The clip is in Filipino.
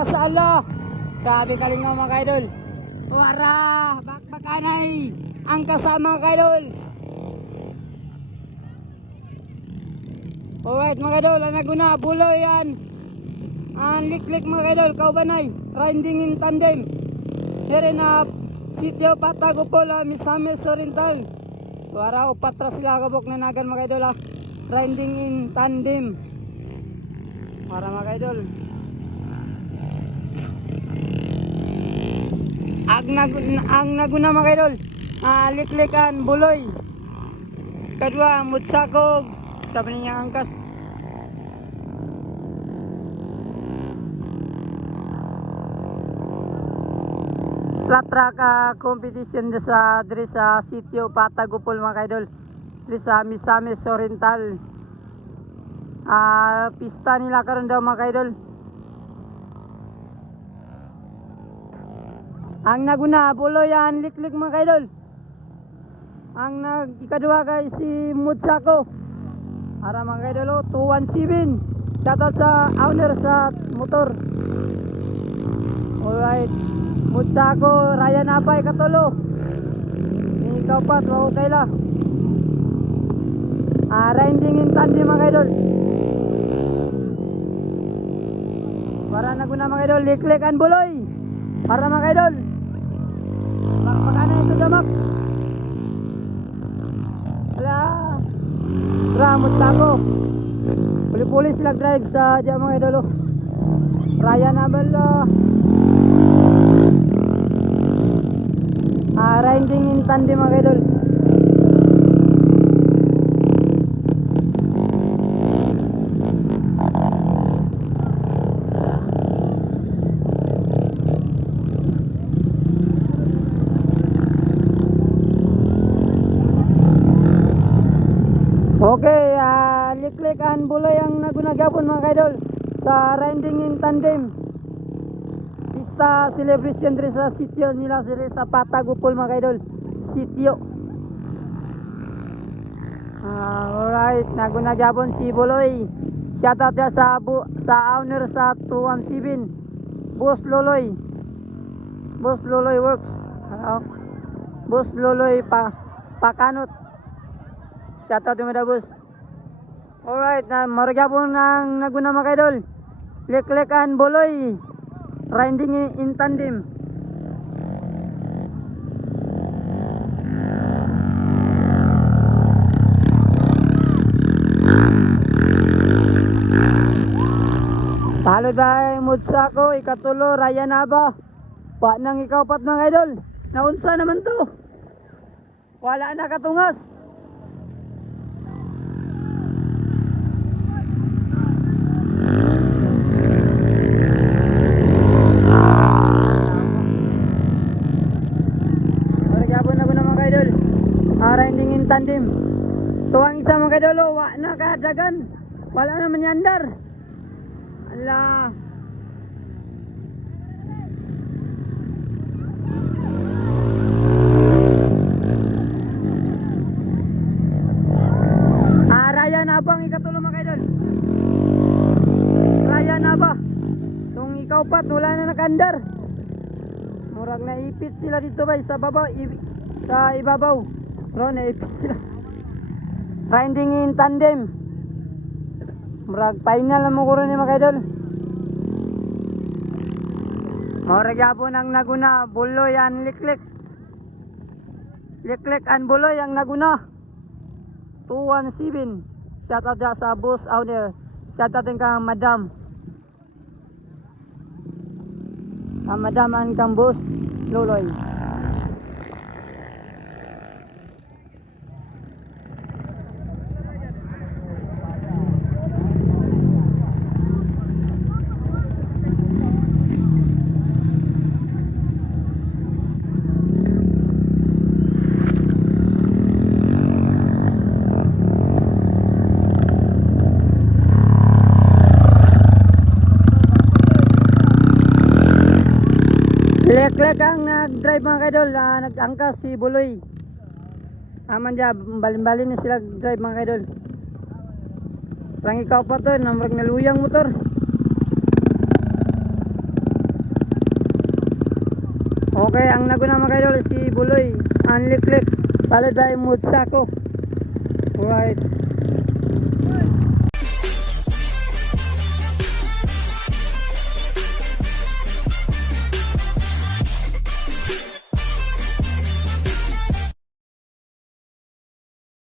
kasala. Grabe kaling nga mga idol. Wara, bakbakanay ang kasama mga idol. Alright mga idol, ang naguna buloy yan. Ang liklik mga idol, kaubanay, riding in tandem. Here na sitio Patagupol, Misamis Oriental. Wara, upatra sila kabok na nagan mga idol, riding in tandem. Para mga idol. Ang naguna mga idol, liklikan buloy. Kadua mutsakog, sabi niya angkas. Flat track competition diri sa sitio Patagupol mga idol, diri sa Misamis Oriental. Pista nila karon daw mga idol. Ang naguna buloy yan liklik mga idol. Ang ikadua kay si Mutsako. Ara mga idol, 217. Shoutout sa owner sa motor. Alright, Mutsako, Ryan Apay katulo. Ikaw pa, wow kaila. Riding in tandem mga idol. Para naguna mga idol, liklik an buloy. Para mga idol. Magpakana ito damak. Wala. Ramot tako. Puli-puli sila drive sa dyan mga idol. Ryan Abel. Riding in tandem mga idol. Okay, liklik an buloy ang nagunagapon mga idol sa riding in tandem. Pista celebration diri sa sitio nila diri sa Patagupol mga idol. Sitio. Alright, nagunagapon si buloy. Shoutout ya sa owner sa 217. Boss Loloy. Boss Loloy Works. Boss Loloy Pakanot. Shoutout yung mga boss. Alright, maragapon ng naguna mga idol. Liklikan buloy. Riding in tandem. Talod ba Mutsako, ikatulo, Ryan Aba. Pa nang ikaw pat mga idol. Naunsa naman to. Wala na katungas. Riding in tandem. Tuwang isa mga idol, wa na kadagan. Wala na manyandar. Ala. Raya na ba ang ikatulo mga idol? Raya na ba? Tung ikaw pat, wala na nakandar. Murag na ipit sila dito ba sa babaw, sa ibabaw. Bro, naipit sila. Riding in tandem. Murag final na mo kuro ni mga idol. Murag yapon ang naguna, buloy ang liklik. Liklik ang buloy ang naguna. 217. Shoutout ya sa boss owner. Shoutout din kang madam. Ang madam ang kang boss Loloy. Lek-lek ang nag-drive mga kaidol, nag-angkas si Buloy. Aman dyan, balin-balin na sila drive mga kaidol. Parang ikaw pa to, namrag naluyang motor. Okay, ang naguna mga idol si Buloy, ang Liklik, followed by Mutsako. Alright.